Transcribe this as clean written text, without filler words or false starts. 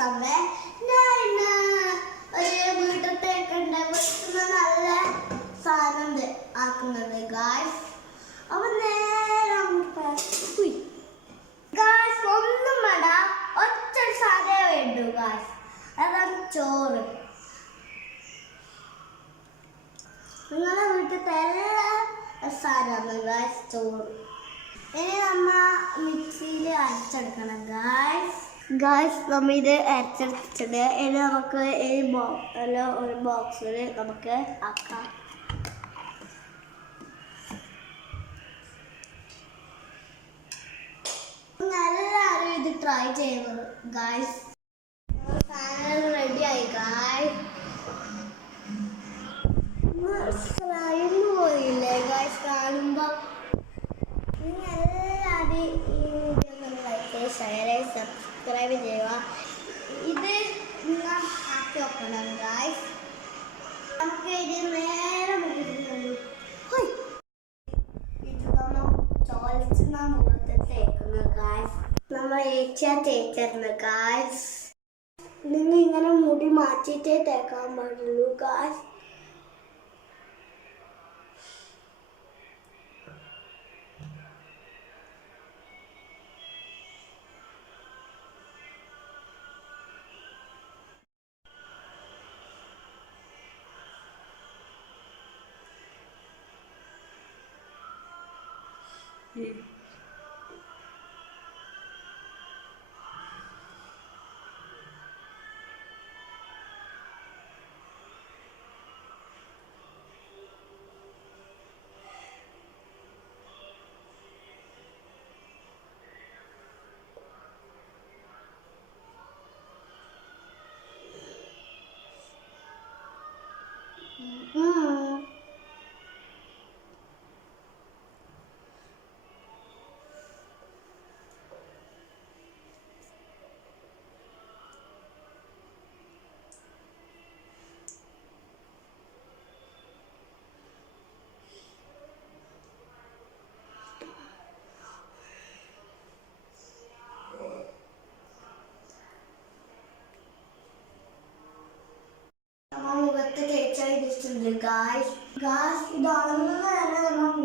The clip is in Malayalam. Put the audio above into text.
സമയ ഞാൻ ഒരു വീട്ടിലത്തേക്ക് നല്ല സാധനം ആക്കുന്നത് ഗായ്സ്. അപ്പൊ നേരെ ഗായ്സ് ഒന്നും വേണ്ട, ഒറ്റ സാധനം വേണ്ടു ഗായ്സ്, അതാണ് ചോറ്. നിങ്ങളുടെ വീട്ടിലത്തെ എല്ലാ സാധനമാണ് ഗായ്സ് ചോറ്. ഇനി നമ്മ മിക്സിയിൽ അരച്ചെടുക്കണം ഗായ്സ്. നമ്മ ഇത് അരച്ചെടുത്തിട്ട് ഇനി നമുക്ക് ഒരു ബോക്സിൽ നമുക്ക് ആക്കാം. എല്ലാവരും ഇത് ട്രൈ ചെയ്യുന്നത് ഗായ്സ്. സാധനം റെഡിയായി ഗായ്സ്. പോയില്ലേ ഗായ്സ് കാണുമ്പോ. എല്ലാവരും ഈ വീഡിയോ ലൈക്ക്, ഷെയർ, സബ്സ്ക്രൈബ് ചെയ്യുക. ഇത് നിങ്ങൾ ആക്കി വെക്കണം ഗായ്സ്. നമുക്ക് ഇത് നേരെ മുഖത്ത് തേക്കുന്നു ഗായ്സ്. നമ്മൾ തേച്ചിരുന്നു ഗായ്സ്. നിങ്ങൾ ഇങ്ങനെ മുടി മാറ്റിയിട്ടേ തേക്കാൻ പാടുള്ളൂ ഗായ്സ്. മുഖത്ത് തേച്ചാൽ ഇടിച്ചിട്ടുണ്ട് ഗായ്സ്. ഇതാണെന്ന് തന്നെ നമ്മൾ